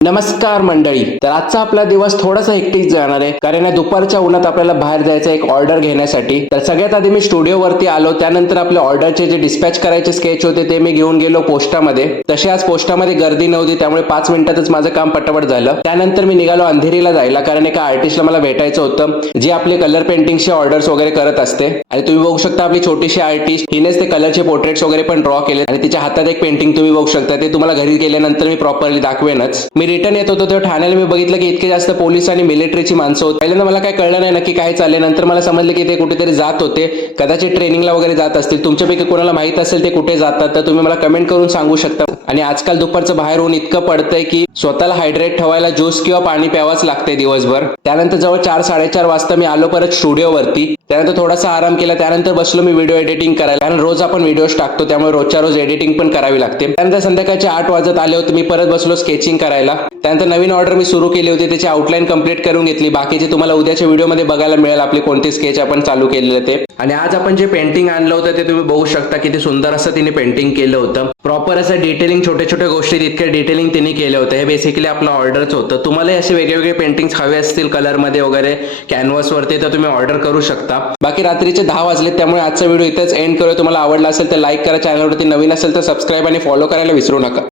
नमस्कार मंडळी. तर आजचा आपला दिवस थोडासा हेक्टिक जाणार आहे, कारण या दुपारच्या उन्हात आपल्याला बाहेर जायचं एक ऑर्डर घेण्यासाठी. तर सगळ्यात आधी मी स्टुडिओवरती आलो, त्यानंतर आपल्या ऑर्डरचे जे डिस्पॅच करायचे स्केच होते ते मी घेऊन गेलो पोस्टामध्ये. तसे आज पोस्टामध्ये गर्दी नव्हती, त्यामुळे 5 मिनिटातच माझं काम पटापट झालं. त्यानंतर मी निघालो अंधेरीला जायला, कारण एका आर्टिस्टला मला भेटायचं होतं, जी आपले कलर पेंटिंगचे ऑर्डर्स वगैरे करत असते. आणि तुम्ही बघू शकता आपली छोटीशी आर्टिस्ट, हिनेच ते कलरचे पोर्ट्रेट्स वगैरे पण ड्रॉ केले आणि तिच्या हातात एक पेंटिंग तुम्ही बघू शकता. ते तुम्हाला घरी गेल्यानंतर मी प्रॉपरली दाखवेनच. मी रिटर्न येत होतो तेव्हा ठाण्याला मी बघितलं की इतके जास्त पोलीस आणि मिलिटरीची माणसं होती. पहिल्यांदा मला काय कळलं नाही नक्की काय चाललंय. नंतर मला समजलं की ते कुठेतरी जात होते, कदाचित ट्रेनिंगला वगैरे जात असतील. तुमच्यापैकी कोणाला माहित असेल ते कुठे जातात तर तुम्ही मला कमेंट करून सांगू शकता. आणि आजकाल दुपारचं बाहेर ऊन इतकं पडतंय की स्वतःला हायड्रेट ठेवायला ज्यूस किंवा पाणी प्यावंच लागते दिवसभर. त्यानंतर जवळ 4-4:30 वाजता मी आलो परत स्टुडिओवरती. त्यानंतर थोडासा आराम केला, त्यानंतर बसलो मी व्हिडिओ एडिटिंग करायला, कारण रोज आपण व्हिडिओज टाकतो त्यामुळे रोजच्या रोज एडिटिंग पण करावी लागते. त्यानंतर संध्याकाळचे 8 वाजत आले होते, मी परत बसलो स्केचिंग करायला. त्यानंतर नवीन ऑर्डर मी सुरू केली होती, त्याची आउटलाईन कंप्लीट करून घेतली. बाकीचे तुम्हाला उद्याच्या व्हिडिओमध्ये बघायला मिळेल आपले कोणते स्केच आपण चालू केलेले ते. आणि आज आपण जे पेंटिंग आणलं होतं ते तुम्ही बघू शकता किती सुंदर असं तिने पेंटिंग केलं होतं. प्रॉपर असं डिटेलिंग, छोट्या छोट्या गोष्टीत इतकं डिटेलिंग तिने केलं होतं. हे बेसिकली आपलं ऑर्डरच होतं. तुम्हाला असे वेगवेगळे पेंटिंग्स हवे असतील कलरमध्ये वगैरे कॅनव्हासवरती तर तुम्ही ऑर्डर करू शकता. बाकी रात्रीचे 10 वाजले, त्यामुळे आजचा व्हिडिओ इथेच एंड करूया. तुम्हाला आवडला असेल तर लाईक करा, चॅनलवरती नवीन असेल तर सबस्क्राईब आणि फॉलो करायला विसरू नका.